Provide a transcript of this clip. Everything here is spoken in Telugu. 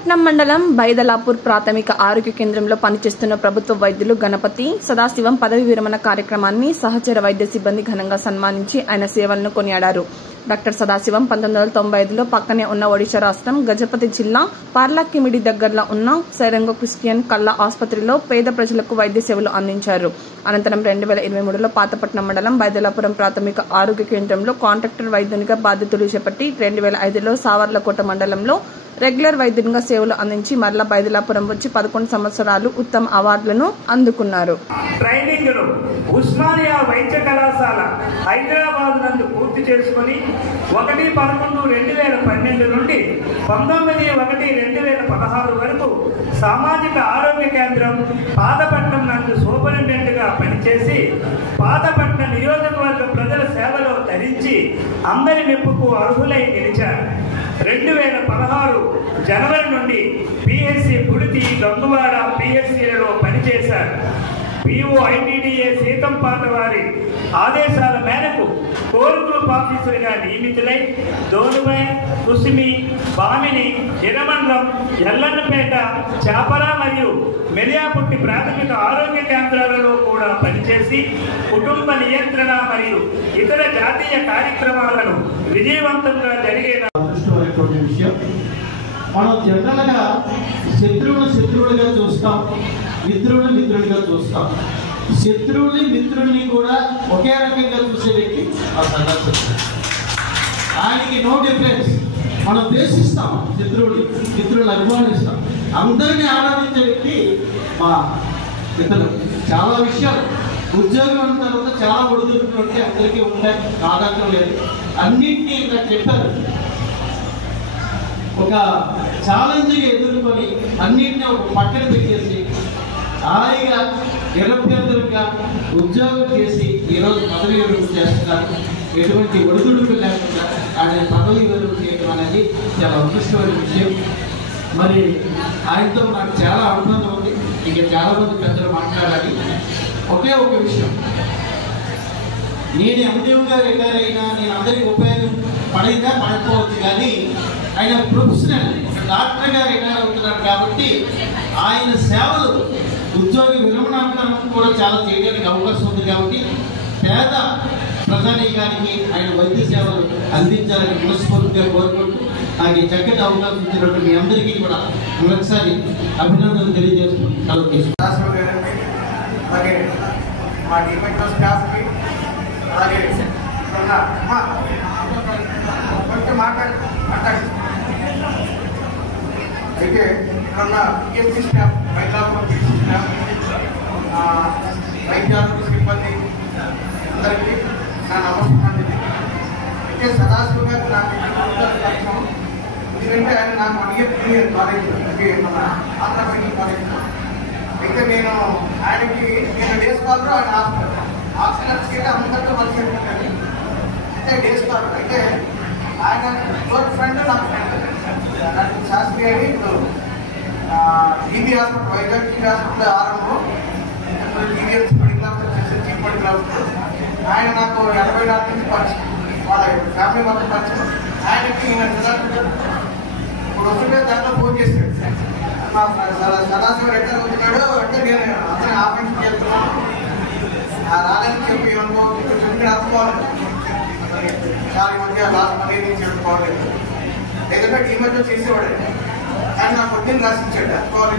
పాతపట్నం మండలం బైదలాపూర్ ప్రాథమిక ఆరోగ్య కేంద్రంలో పనిచేస్తున్న ప్రభుత్వ వైద్యులు గణపతి సదాశివం పదవి విరమణ కార్యక్రమాన్ని సహచర వైద్య సిబ్బంది ఘనంగా సన్మానించి ఆయన సేవలను కొనియాడారు. డాక్టర్ సదాశివం 1995లో పక్కనే ఉన్న ఒడిశా రాష్ట్రం గజపతి జిల్లా పార్లాకిమిడి దగ్గరలో ఉన్న సైరంగో క్రిస్టియన్ కళ్ళ ఆసుపత్రిలో పేద ప్రజలకు వైద్య సేవలు అందించారు. అనంతరం 2023లో పాతపట్నం మండలం బైదలాపురం ప్రాథమిక ఆరోగ్య కేంద్రంలో కాంట్రాక్టర్ వైద్యునిగా బాధ్యతలు చేపట్టి 2005లో సావర్లకోట మండలంలో రెగ్యులర్ వైద్యునిగా సేవలు అందించి మరలా బైదలాపురం వచ్చి 11 సంవత్సరాలు ఉత్తమ అవార్డులను అందుకున్నారు. ట్రైనింగ్ ఉస్మానియా వైద్య కళాశాల హైదరాబాద్ నందు పూర్తి చేసుకుని 1/11/2012 నుండి 19/1/2016 వరకు సామాజిక ఆరోగ్య కేంద్రం పాతపట్నం నందు సూపరింటెండెంట్ గా పనిచేసి పాతపట్నం నియోజకవర్గ ప్రజల సేవలో ధరించి అందరి మెప్పుకు అర్హులై నిలిచారు. 2016 జనవరి నుండి పిఎస్సి పుడితి గంగువాడ పిఎస్సిలలో పనిచేశారు. POITDA సీతంపాట వారి ఆదేశాల మేరకు కోర్ గ్రూప్ ఆఫీసర్గా నియమితులై దోలుమై, కుసిమి, బామిని, ఇరమండలం, ఎల్లన్నపేట, చాపరా మరియు మెలియాపుట్టి ప్రాథమిక ఆరోగ్య కేంద్రాలలో కూడా పనిచేసి కుటుంబ నియంత్రణ మరియు ఇతర జాతీయ కార్యక్రమాలను విజయవంతంగా జరిగేలా విషయం. మనం జనరల్గా శత్రువులుగా చూస్తాం, మిత్రుడిగా చూస్తాం. శత్రువుని మిత్రుడిని కూడా ఒకే రకంగా చూసే వ్యక్తి ఆ సదాశివం. ఆయనకి నో డిఫరెన్స్. మనం ద్వేషిస్తాం మిత్రులను అభిమానిస్తాం. అందరినీ ఆరాధించే వ్యక్తి మా మిత్రులు. చాలా విషయాలు ఉద్యోగం ఉన్న తర్వాత చాలా ఒడిదుడుకులు ఉంటే అందరికీ ఉంటాయి, ఆదాయం లేదు. అన్నింటినీ ఇలా చెప్పారు. ఒక ఛాలెంజ్గా ఎదుర్కొని అన్నింటినీ ఒక పక్కన పెట్టేసి హాయిగా నిరభ్యంతరంగా ఉద్యోగం చేసి ఈరోజు పదవి విరమణ చేస్తున్నారు. ఎటువంటి ఒడిదుడుకు లేకుండా ఆయన పదవి విరమణ చేయడం అనేది చాలా అదృష్టమైన విషయం. మరి ఆయనతో నాకు చాలా అనుబంధం ఉంది. ఇంకా చాలా మంది పెద్దలు మాట్లాడాలి. ఒకే ఒక విషయం, నేను ఎండిగా రిటైర్ అయినా నేను అందరికీ ఉపయోగం పడకపోవచ్చు, కానీ ఆయన ప్రొఫెషనల్ డాక్టర్గా రిటైర్ అవుతున్నాడు కాబట్టి ఆయన సేవలు ఉద్యోగ విరమణాంతరం కూడా చాలా చేయడానికి అవకాశం ఉంది. కాబట్టి పేద ప్రజానీకానికి ఆయన వైద్య సేవలు అందించాలని మనస్ఫూర్తిగా కోరుకుంటూ నాకు ఈ చక్కటి అవకాశం ఇచ్చినట్టు మీ అందరికీ కూడా మరొకసారి అభినందనలు తెలియజేస్తూ సెలవు తీసుకుంటాను. అలాగే మా డిపార్ట్మెంట్ స్టాఫ్కి, అలాగే కొంచెం మాట్లాడి అయితే ఇక్కడున్న PSC staff, Baidalapuram PSC staff, వైద్య ఆరోగ్య సిబ్బంది అందరికీ నా నమస్కారం. అయితే సదాశివ గారు నాకు పరిచయం. ఎందుకంటే ఆయన నాకు అడిగే కాలేజ్ మన ఆంధ్రప్రదేశ్ కాలేజ్. అయితే నేను ఆయనకి డే స్కాలర్, ఆయన ఆక్సిజన్స్కి అందరితో పరిచయం ఉంటాను. అయితే డే స్కాలర్ అయితే ఆయన క్లోజ్ ఫ్రెండ్, నాకు ఫ్రెండ్. నాకు శాస్త్రి అని ఇప్పుడు DB hospital, Vizag DB hospital ఆరంభంలో DBS మెడికల్ ఆఫీసర్ చేసే చీఫ్ మెడికల్ ఆఫీసర్. ఆయన నాకు 84 నుంచి పరిచయం, వాళ్ళ ఫ్యామిలీ మొత్తం పరిచయం. ఆయనకి ఇప్పుడు వస్తుంటే దాంట్లో ఫోన్ చేశాడు, సదాశివ రిటైర్ అవుతున్నాడు అంటే నేను అతని ఆఫీస్కి వెళ్తున్నాను, రాలేదని చెప్పి ఏమనుకోవచ్చు, చెప్పి అర్థకోవాలి. చాలా ఈ మధ్య లాస్ట్ మనీ నుంచి చెప్పుకోవాలి, ఎందుకంటే ఈ మధ్య చేసేవాడే. కానీ నాకు పొద్దున్న రాసిచ్చాడు అర్థకోవాలి.